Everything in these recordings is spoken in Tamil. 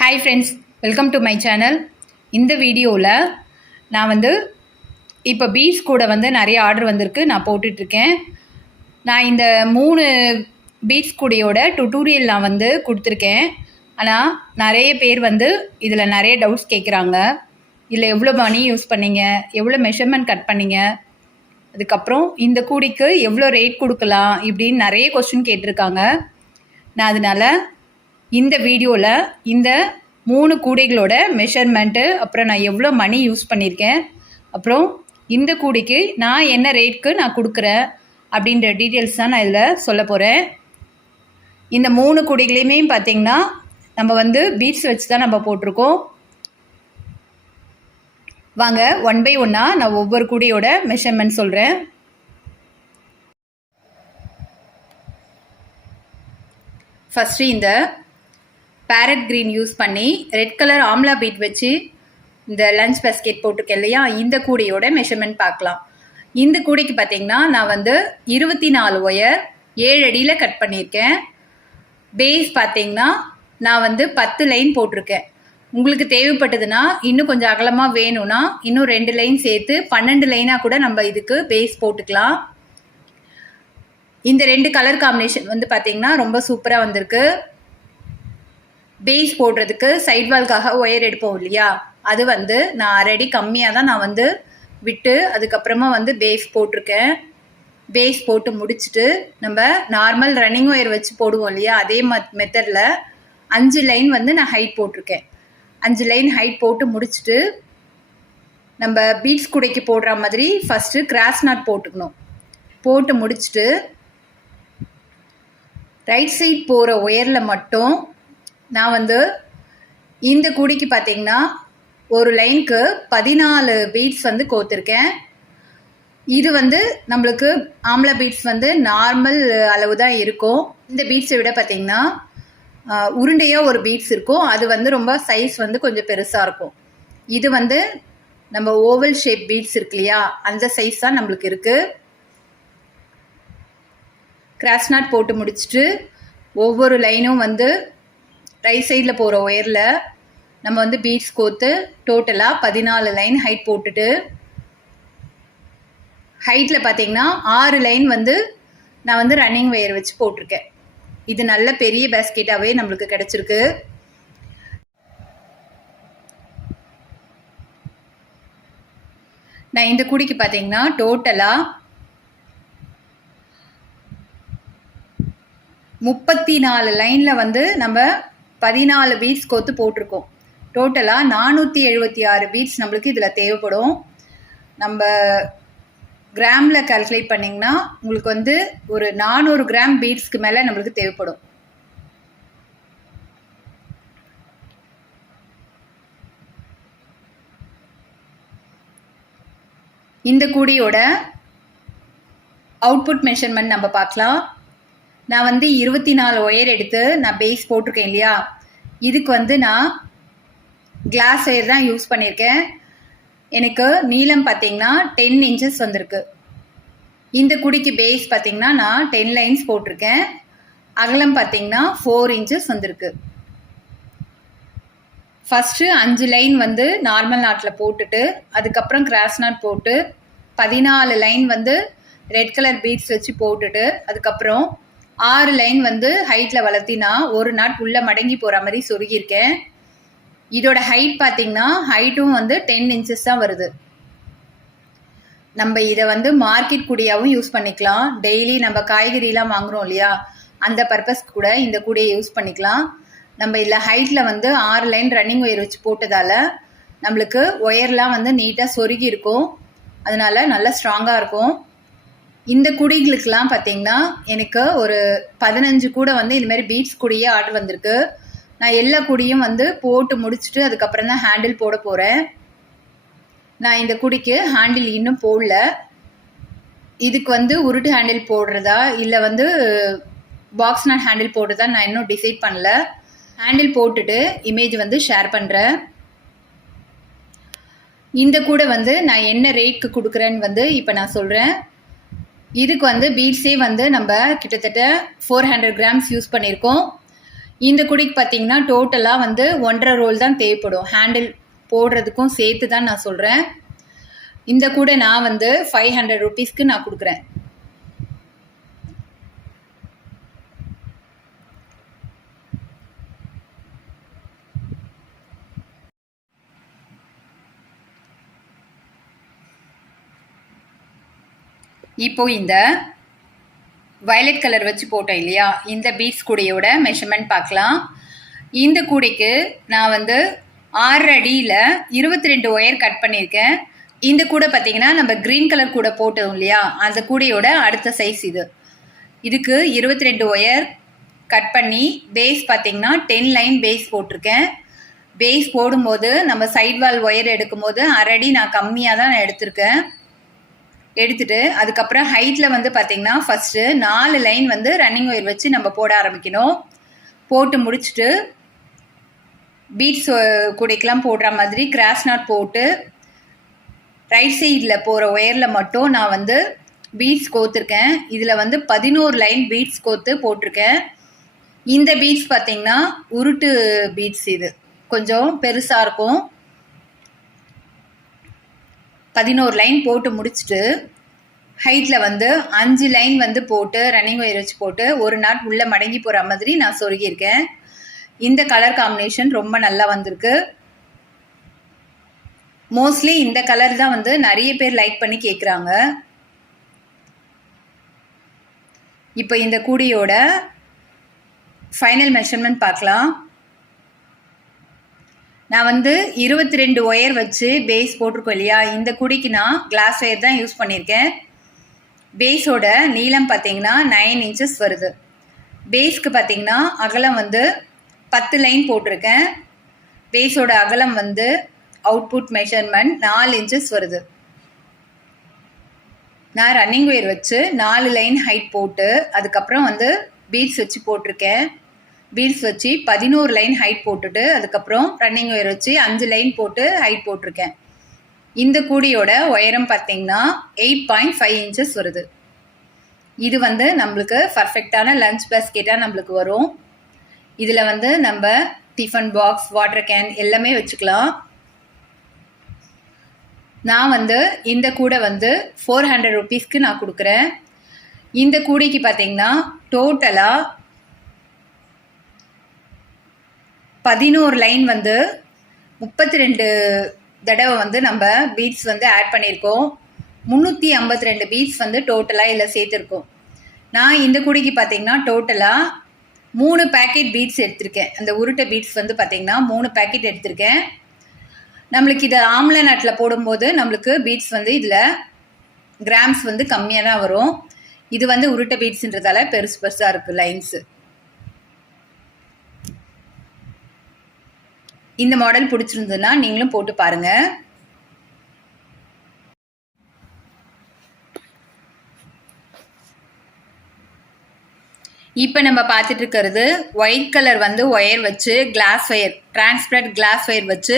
Hi friends, welcome to my channel. இந்த வீடியோவில் நான் இப்போ பீட்ஸ் கூட நிறைய ஆர்டர் வந்திருக்கு, நான் போட்டுட்ருக்கேன். நான் இந்த 3 பீட்ஸ் கூடையோட டுட்டோரியல் நான் கொடுத்துருக்கேன். ஆனால் நிறைய பேர் இதில் நிறைய டவுட்ஸ் கேட்குறாங்க. இதில் எவ்வளோ மணி யூஸ் பண்ணீங்க, எவ்வளோ மெஷர்மெண்ட் கட் பண்ணீங்க, அதுக்கப்புறம் இந்த கூடைக்கு எவ்வளோ ரேட் கொடுக்கலாம், இப்படின்னு நிறைய கொஸ்டின் கேட்டிருக்காங்க. நான் அதனால் இந்த வீடியோவில் இந்த 3 கூடைகளோட மெஷர்மெண்ட்டு, அப்புறம் நான் எவ்வளோ மணி யூஸ் பண்ணியிருக்கேன், அப்புறம் இந்த கூடைக்கு நான் என்ன ரேட்க்கு நான் கொடுக்குறேன் அப்படின்ற டீட்டெயில்ஸ் தான் நான் இதில் சொல்ல போகிறேன். இந்த 3 கூடைகளையுமே பார்த்திங்கன்னா நம்ம பீட்ஸ் வச்சு தான் நம்ம போட்டிருக்கோம். வாங்க ஒன் பை ஒன்னாக நான் ஒவ்வொரு கூடையோட மெஷர்மெண்ட் சொல்கிறேன். ஃபஸ்ட்டு இந்த பேரட் க்ரீன் யூஸ் பண்ணி ரெட் கலர் ஆம்லா பீட் வச்சு இந்த லஞ்ச் பாஸ்கெட் போட்டிருக்கேன் இல்லையா, இந்த கூடையோட மெஷர்மெண்ட் பார்க்கலாம். இந்த கூடைக்கு பார்த்தீங்கன்னா நான் 24 ஒயர் 7 அடியில் கட் பண்ணியிருக்கேன். பேஸ் பார்த்தீங்கன்னா நான் 10 லைன் போட்டிருக்கேன். உங்களுக்கு தேவைப்பட்டதுன்னா இன்னும் கொஞ்சம் அகலமாக வேணும்னா இன்னும் 2 லைன் சேர்த்து 12 லைனாக கூட நம்ம இதுக்கு பேஸ் போட்டுக்கலாம். இந்த 2 கலர் காம்பினேஷன் பார்த்தீங்கன்னா ரொம்ப சூப்பராக வந்திருக்கு. பேஸ் போடுறதுக்கு சைட் வால்காக ஒயர் எடுப்போம் இல்லையா, அது நான் ஆல்ரெடி கம்மியாக தான் நான் விட்டு அதுக்கப்புறமா பேஸ் போட்டிருக்கேன். பேஸ் போட்டு முடிச்சுட்டு நம்ம நார்மல் ரன்னிங் ஒயர் வச்சு போடுவோம் இல்லையா, அதே மெத்தடில் 5 லைன் நான் ஹைட் போட்டிருக்கேன். 5 லைன் ஹைட் போட்டு முடிச்சுட்டு நம்ம பீட்ஸ் கூடைக்கு போடுற மாதிரி ஃபஸ்ட்டு கிராஸ் நாட் போட்டுக்கணும். போட்டு முடிச்சுட்டு ரைட் சைட் போகிற ஒயரில் மட்டும் நான் இந்த கூடைக்கு பார்த்தீங்கன்னா ஒரு லைனுக்கு 14 பீட்ஸ் கோர்த்துருக்கேன். இது நம்மளுக்கு ஆம்லா பீட்ஸ் நார்மல் அளவு தான் இருக்கும். இந்த பீட்ஸை விட பார்த்தீங்கன்னா உருண்டையாக ஒரு பீட்ஸ் இருக்கும், அது ரொம்ப சைஸ் கொஞ்சம் பெருசாக இருக்கும். இது நம்ம ஓவல் ஷேப் பீட்ஸ் இருக்கு இல்லையா, அந்த சைஸ் தான் நம்மளுக்கு இருக்குது. கிராஸ் நாட் போட்டு முடிச்சுட்டு ஒவ்வொரு லைனும் ரைட் சைடில் போகிற ஒயரில் நம்ம பீட்ஸ் கோர்த்து டோட்டலாக 14 லைன் ஹைட் போட்டுட்டு ஹைட்டில் பார்த்தீங்கன்னா 6 லைன் நான் ரன்னிங் ஒயர் வச்சு போட்டிருக்கேன். இது நல்ல பெரிய பேஸ்கெட்டாகவே நம்மளுக்கு கிடச்சிருக்கு. நான் இந்த கூடைக்கு பார்த்தீங்கன்னா டோட்டலாக 34 லைனில் நம்ம 14 பீட்ஸ் கோர்த்து போட்டிருக்கோம். டோட்டலாக 476 பீட்ஸ் நம்மளுக்கு இதில் தேவைப்படும். நம்ம கிராமில் கால்குலேட் பண்ணிங்கன்னா உங்களுக்கு ஒரு 400 கிராம் பீட்ஸ்க்கு மேலே நம்மளுக்கு தேவைப்படும். இந்த கூடையோட அவுட்புட் மெஷர்மெண்ட் நம்ம பார்க்கலாம். நான் 24 ஒயர் எடுத்து நான் பேஸ் போட்டிருக்கேன் இல்லையா, இதுக்கு நான் கிளாஸ் ஒயர் தான் யூஸ் பண்ணியிருக்கேன். எனக்கு நீளம் பார்த்தீங்கன்னா 10 இன்ச்சஸ் வந்திருக்கு. இந்த குடிக்கு பேஸ் பார்த்தீங்கன்னா நான் 10 லைன்ஸ் போட்டிருக்கேன். அகலம் பார்த்தீங்கன்னா 4 இன்ச்சஸ் வந்திருக்கு. ஃபஸ்ட்டு 5 லைன் நார்மல் நாட்டில் போட்டுட்டு அதுக்கப்புறம் கிராஸ் நாட் போட்டு 14 லைன் ரெட் கலர் பீட்ஸ் வச்சு போட்டுட்டு அதுக்கப்புறம் 6 லைன் ஹைட்டில் வளர்த்தினா ஒரு நாட் உள்ளே மடங்கி போகிற மாதிரி சொருகியிருக்கேன். இதோட ஹைட் பார்த்தீங்கன்னா ஹைட்டும் 10 இன்ச்சஸ் தான் வருது. நம்ம இதை மார்க்கெட் கூடையாகவும் யூஸ் பண்ணிக்கலாம். டெய்லி நம்ம காய்கறிலாம் வாங்குகிறோம் இல்லையா, அந்த பர்பஸ்க்கு கூட இந்த கூடையை யூஸ் பண்ணிக்கலாம். நம்ம இதில் ஹைட்டில் 6 லைன் ரன்னிங் ஒயர் வச்சு போட்டதால் நம்மளுக்கு ஒயர்லாம் நீட்டாக சொருகி இருக்கும், அதனால நல்லா ஸ்ட்ராங்காக இருக்கும். இந்த கூடைகளுக்கெல்லாம் பார்த்தீங்கன்னா எனக்கு ஒரு 15 கூடை இதுமாதிரி பீட்ஸ் கூடையே ஆர்டர் வந்திருக்கு. நான் எல்லா கூடையும் போட்டு முடிச்சுட்டு அதுக்கப்புறம் தான் ஹேண்டில் போட போகிறேன். நான் இந்த கூடைக்கு ஹேண்டில் இன்னும் போடல. இதுக்கு உருட்டு ஹேண்டில் போடுறதா இல்லை பாக்ஸ் நாட் ஹேண்டில் போடுறதா நான் இன்னும் டிசைட் பண்ணல. ஹேண்டில் போட்டுட்டு இமேஜ் ஷேர் பண்ணுறேன். இந்த கூடை நான் என்ன ரேட்க்கு கொடுக்குறேன்னு இப்போ நான் சொல்கிறேன். இதுக்கு பீட்ஸே நம்ம கிட்டத்தட்ட 400 கிராம்ஸ் யூஸ் பண்ணியிருக்கோம். இந்த கூடைக்கு பார்த்தீங்கன்னா டோட்டலாக வந்து 1.5 ரோல் தான் தேவைப்படும். ஹேண்டில் போடுறதுக்கும் சேர்த்து தான் நான் சொல்கிறேன். இந்த கூடை நான் வந்து 500 ருபீஸ்க்கு நான் கொடுக்குறேன். இப்போ இந்த வயலட் கலர் வச்சு போட்டோம் இல்லையா, இந்த பீட்ஸ் கூடையோட மெஷர்மெண்ட் பார்க்கலாம். இந்த கூடைக்கு நான் வந்து 6 அடியில் 22 ஒயர் கட் பண்ணியிருக்கேன். இந்த கூடை பார்த்தீங்கன்னா நம்ம க்ரீன் கலர் கூடை போட்டோம் இல்லையா, அந்த கூடையோட அடுத்த சைஸ் இது. இதுக்கு 22 ஒயர் கட் பண்ணி பேஸ் பார்த்தீங்கன்னா 10 லைன் பேஸ் போட்டிருக்கேன். பேஸ் போடும்போது நம்ம சைட் வால் ஒயர் எடுக்கும்போது 1/2 அடி நான் கம்மியாக தான் எடுத்திருக்கேன். எடுத்துட்டு அதுக்கப்புறம் ஹைட்டில் வந்து பார்த்திங்கன்னா ஃபஸ்ட்டு 4 லைன் வந்து ரன்னிங் ஒயர் வச்சு நம்ம போட ஆரம்பிக்கணும். போட்டு முடிச்சுட்டு பீட்ஸ் கூடைக்கெலாம் போடுற மாதிரி கிராஸ் நாட் போட்டு ரைட் சைடில் போகிற ஒயரில் மட்டும் நான் வந்து பீட்ஸ் கோத்துருக்கேன். இதில் வந்து 11 லைன் பீட்ஸ் கோத்து போட்டிருக்கேன். இந்த பீட்ஸ் பார்த்திங்கன்னா உருட்டு பீட்ஸ், இது கொஞ்சம் பெருசாக இருக்கும். 11 லைன் போட்டு முடிச்சுட்டு ஹைட்டில் வந்து 5 லைன் வந்து போட்டு ரன்னிங் ஒயர் வச்சு போட்டு ஒரு நாட் உள்ளே மடங்கி போகிற மாதிரி நான் சொருகியிருக்கேன். இந்த கலர் காம்பினேஷன் ரொம்ப நல்லா வந்திருக்கு. மோஸ்ட்லி இந்த கலர் தான் வந்து நிறைய பேர் லைக் பண்ணி கேட்குறாங்க. இப்போ இந்த கூடையோட ஃபைனல் மெஷர்மெண்ட் பார்க்கலாம். நான் வந்து 22 ஒயர் வச்சு பேஸ் போட்டிருக்கோம் இல்லையா, இந்த கூடைக்கு நான் கிளாஸ் ஒயர் தான் யூஸ் பண்ணியிருக்கேன். பேஸோட நீளம் பார்த்தீங்கன்னா 9 இன்ச்சஸ் வருது. பேஸ்க்கு பார்த்தீங்கன்னா அகலம் வந்து 10 லைன் போட்டிருக்கேன். பேஸோட அகலம் வந்து அவுட்புட் மெஷர்மெண்ட் 4 இன்ச்சஸ் வருது. நான் ரன்னிங் ஒயர் வச்சு 4 லைன் ஹைட் போட்டு அதுக்கப்புறம் வந்து பீட்ஸ் வச்சு போட்டிருக்கேன். பீட்ஸ் வச்சு 11 லைன் ஹைட் போட்டுட்டு அதுக்கப்புறம் ரன்னிங் ஒயர் வச்சு 5 லைன் போட்டு ஹைட் போட்டிருக்கேன். இந்த கூடையோட உயரம் பார்த்தீங்கன்னா 8.5 இன்ச்சஸ் வருது. இது வந்து நம்மளுக்கு பர்ஃபெக்டான லஞ்ச் பாஸ்கெட்டாக நம்மளுக்கு வரும். இதில் வந்து நம்ம டிஃபன் பாக்ஸ், வாட்டர் கேன் எல்லாமே வச்சுக்கலாம். நான் வந்து இந்த கூடை வந்து 400 ருபீஸ்க்கு நான் கொடுக்குறேன். இந்த கூடைக்கு பார்த்தீங்கன்னா டோட்டலாக 11 லைன் வந்து 32 தடவை வந்து நம்ம பீட்ஸ் வந்து ஆட் பண்ணியிருக்கோம். 352 பீட்ஸ் வந்து டோட்டலாக இதில் சேர்த்துருக்கோம். நான் இந்த கூடைக்கு பார்த்தீங்கன்னா டோட்டலாக 3 பேக்கெட் பீட்ஸ் எடுத்திருக்கேன். அந்த உருட்டை பீட்ஸ் வந்து பார்த்தீங்கன்னா 3 பேக்கெட் எடுத்திருக்கேன். நம்மளுக்கு இதை ஆம்லா நாட்டில் போடும்போது நம்மளுக்கு பீட்ஸ் வந்து இதில் கிராம்ஸ் வந்து கம்மியாக தான் வரும். இது வந்து உருட்டை பீட்ஸுன்றதால பெருசு பெருசாக இருக்குது லைன்ஸு. இந்த மாடல் பிடிச்சிருந்ததுன்னா நீங்களும் போட்டு பாருங்கள். இப்போ நம்ம பார்த்துட்டு இருக்கிறது ஒயிட் கலர் வந்து ஒயர் வச்சு glass wire, transparent glass wire வச்சு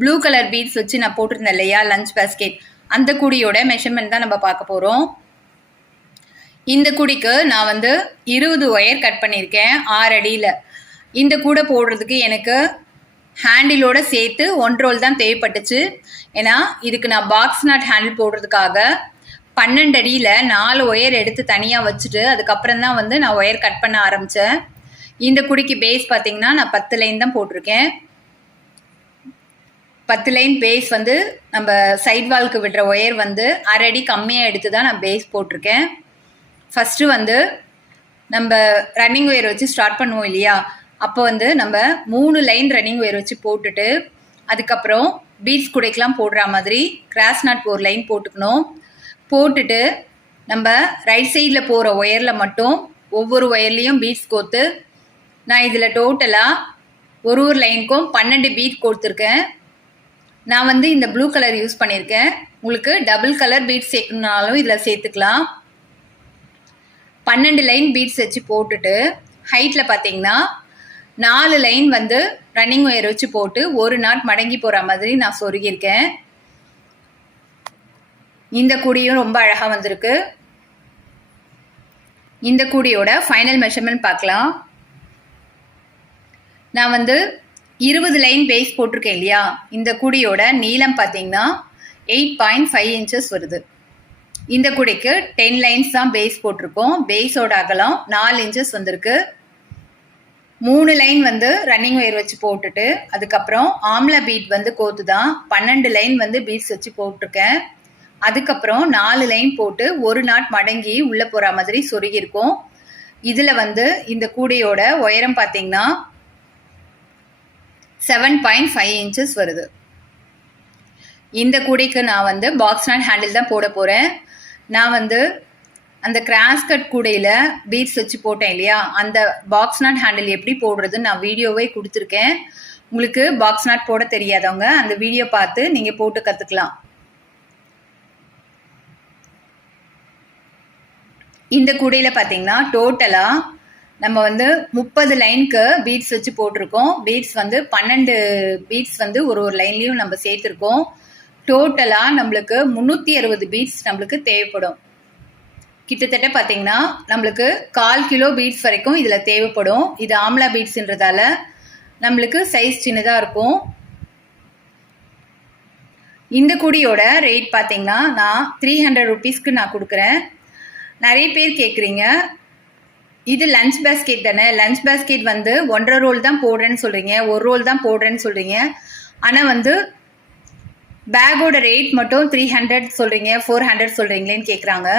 ப்ளூ கலர் பீட்ஸ் வச்சு நான் போட்டிருந்தேன் இல்லையா லஞ்ச் பாஸ்கெட், அந்த கூடையோட மெஷர்மெண்ட் தான் நம்ம பார்க்க போகிறோம். இந்த கூடைக்கு நான் வந்து 20 ஒயர் கட் பண்ணியிருக்கேன் 6 அடியில். இந்த கூடை போடுறதுக்கு எனக்கு ஹேண்டிலோட சேர்த்து 1 ரோல் தான் தேவைப்பட்டுச்சு. ஏன்னா இதுக்கு நான் பாக்ஸ் நாட் ஹேண்டில் போடுறதுக்காக 12 அடியில் 4 ஒயர் எடுத்து தனியாக வச்சுட்டு அதுக்கப்புறம் தான் வந்து நான் ஒயர் கட் பண்ண ஆரம்பித்தேன். இந்த குடிக்கு பேஸ் பார்த்திங்கன்னா நான் 10 லைன் தான் போட்டிருக்கேன். 10 லைன் பேஸ் வந்து நம்ம சைட் வால்க்கு விடுற ஒயர் வந்து 1/2 அடி கம்மியாக எடுத்து தான் நான் பேஸ் போட்டிருக்கேன். ஃபஸ்ட்டு வந்து நம்ம ரன்னிங் ஒயர் வச்சு ஸ்டார்ட் பண்ணுவோம் இல்லையா, அப்போ வந்து நம்ம 3 லைன் ரன்னிங் ஒயர் வச்சு போட்டுட்டு அதுக்கப்புறம் பீட்ஸ் குடைக்கெலாம் போடுற மாதிரி கிராஸ் நாட் 4 லைன் போட்டுக்கணும். போட்டுட்டு நம்ம ரைட் சைடில் போகிற ஒயரில் மட்டும் ஒவ்வொரு ஒயர்லேயும் பீட்ஸ் கோத்து நான் இதில் டோட்டலாக ஒரு லைனுக்கும் 12 பீட் கொடுத்துருக்கேன். நான் வந்து இந்த ப்ளூ கலர் யூஸ் பண்ணியிருக்கேன். உங்களுக்கு டபுள் கலர் பீட்ஸ் சேர்க்கணுனாலும் இதில் சேர்த்துக்கலாம். 12 லைன் பீட்ஸ் வச்சு போட்டுட்டு ஹைட்டில் பார்த்தீங்கன்னா 4 லைன் வந்து ரன்னிங் ஒயர் வச்சு போட்டு ஒரு நாட் மடங்கி போகிற மாதிரி நான் சொருகியிருக்கேன். இந்த கூடையும் ரொம்ப அழகாக வந்திருக்கு. இந்த கூடையோட ஃபைனல் மெஷர்மெண்ட் பார்க்கலாம். நான் வந்து 20 லைன் பேஸ் போட்டிருக்கேன் இல்லையா, இந்த கூடையோட நீளம் பார்த்தீங்கன்னா 8.5 இன்ச்சஸ் வருது. இந்த கூடைக்கு 10 லைன்ஸ் தான் பேஸ் போட்டிருக்கோம். பேஸோட அகலம் 4 இன்ச்சஸ் வந்திருக்கு. 3 லைன் வந்து ரன்னிங் ஒயர் வச்சு போட்டுட்டு, அதுக்கப்புறம் ஆம்லா பீட் வந்து கோத்து தான் 12 லைன் வந்து பீட்ஸ் வச்சு போட்டிருக்கேன். அதுக்கப்புறம் 4 லைன் போட்டு ஒரு நாட் மடங்கி உள்ளே போகிற மாதிரி சொருகியிருக்கோம். இதில் வந்து இந்த கூடையோட உயரம் பார்த்தீங்கன்னா 7.5 இன்ச்சஸ் வருது. இந்த கூடைக்கு நான் வந்து பாக்ஸ் நாட் ஹேண்டில் தான் போட போகிறேன். நான் வந்து அந்த கிராஸ் கட் கூடையில் பீட்ஸ் வச்சு போட்டேன் இல்லையா, அந்த பாக்ஸ் நாட் ஹேண்டில் எப்படி போடுறதுன்னு நான் வீடியோவே கொடுத்துருக்கேன். உங்களுக்கு பாக்ஸ் நாட் போட தெரியாதவங்க அந்த வீடியோ பார்த்து நீங்கள் போட்டு கற்றுக்கலாம். இந்த கூடையில் பார்த்தீங்கன்னா டோட்டலாக நம்ம வந்து 30 லைனுக்கு பீட்ஸ் வச்சு போட்டிருக்கோம். பீட்ஸ் வந்து 12 பீட்ஸ் வந்து ஒரு லைன்லேயும் நம்ம சேர்த்துருக்கோம். டோட்டலாக நம்மளுக்கு 360 பீட்ஸ் நம்மளுக்கு தேவைப்படும். கிட்டத்தட்ட பார்த்தீங்கன்னா நம்மளுக்கு 1/4 கிலோ பீட்ஸ் வரைக்கும் இதில் தேவைப்படும். இது ஆம்லா பீட்ஸ்ன்றதால நம்மளுக்கு சைஸ் சின்னதாக இருக்கும். இந்த கூடையோட ரேட் பார்த்தீங்கன்னா நான் 300 ருபீஸ்க்கு நான் கொடுக்குறேன். நிறைய பேர் கேட்குறீங்க, இது லஞ்ச் பேஸ்கெட் தானே, லஞ்ச் பேஸ்கெட் வந்து 1.5 ரோல் தான் போடுறேன்னு சொல்கிறீங்க, 1 ரோல் தான் போடுறேன்னு சொல்கிறீங்க, ஆனால் வந்து பேக்கோட ரேட் மட்டும் 300 சொல்கிறீங்க, 400 சொல்கிறீங்களேன்னு கேட்குறாங்க.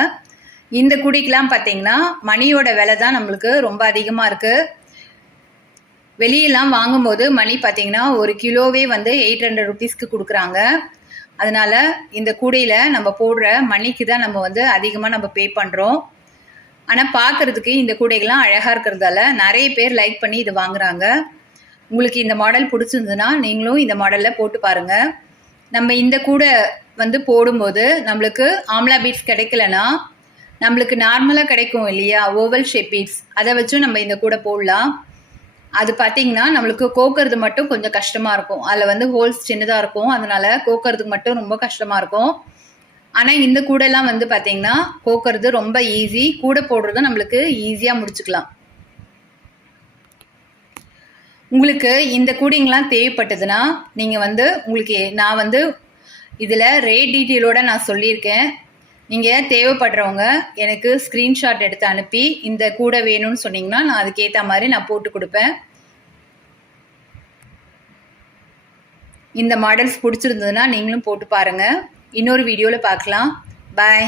இந்த குடிக்கெலாம் பார்த்தீங்கன்னா மணியோட விலை தான் நம்மளுக்கு ரொம்ப அதிகமாக இருக்குது. வெளியெல்லாம் வாங்கும்போது மணி பார்த்தீங்கன்னா ஒரு கிலோவே வந்து 800 ருபீஸ்க்கு கொடுக்குறாங்க. அதனால் இந்த கூடையில் நம்ம போடுற மணிக்கு தான் நம்ம வந்து அதிகமாக நம்ம பே பண்ணுறோம். ஆனால் பார்க்குறதுக்கு இந்த கூடைகள்லாம் அழகாக இருக்கிறதால நிறைய பேர் லைக் பண்ணி இது வாங்குறாங்க. உங்களுக்கு இந்த மாடல் பிடிச்சிருந்ததுன்னா நீங்களும் இந்த மாடலில் போட்டு பாருங்கள். நம்ம இந்த கூடை வந்து போடும்போது நம்மளுக்கு ஆம்லா பீட்ஸ் கிடைக்கலனா நம்மளுக்கு நார்மலாக கிடைக்கும் இல்லையா, ஓவல் ஷேப் பீட்ஸ், அதை வச்சும் நம்ம இந்த கூடை போடலாம். அது பார்த்தீங்கன்னா நம்மளுக்கு கோக்கிறது மட்டும் கொஞ்சம் கஷ்டமாக இருக்கும். அதில் வந்து ஹோல்ஸ் சின்னதாக இருக்கும், அதனால் கோக்கிறதுக்கு மட்டும் ரொம்ப கஷ்டமாக இருக்கும். ஆனால் இந்த கூடைலாம் வந்து பார்த்தீங்கன்னா கோக்கிறது ரொம்ப ஈஸி, கூடை போடுறதும் நம்மளுக்கு ஈஸியாக முடிச்சுக்கலாம். உங்களுக்கு இந்த கூடைங்கெலாம் தேவைப்பட்டதுன்னா நீங்கள் வந்து உங்களுக்கு நான் வந்து இதில் ரேட் டீட்டெயிலோடு நான் சொல்லியிருக்கேன். நீங்கள் தேவைப்படுறவங்க எனக்கு ஸ்க்ரீன்ஷாட் எடுத்து அனுப்பி இந்த கூடை வேணும்னு சொன்னீங்கன்னா நான் அதுக்கேற்ற மாதிரி நான் போட்டு கொடுப்பேன். இந்த மாடல்ஸ் பிடிச்சிருந்ததுன்னா நீங்களும் போட்டு பாருங்கள். இன்னொரு வீடியோவில் பார்க்கலாம். பாய்.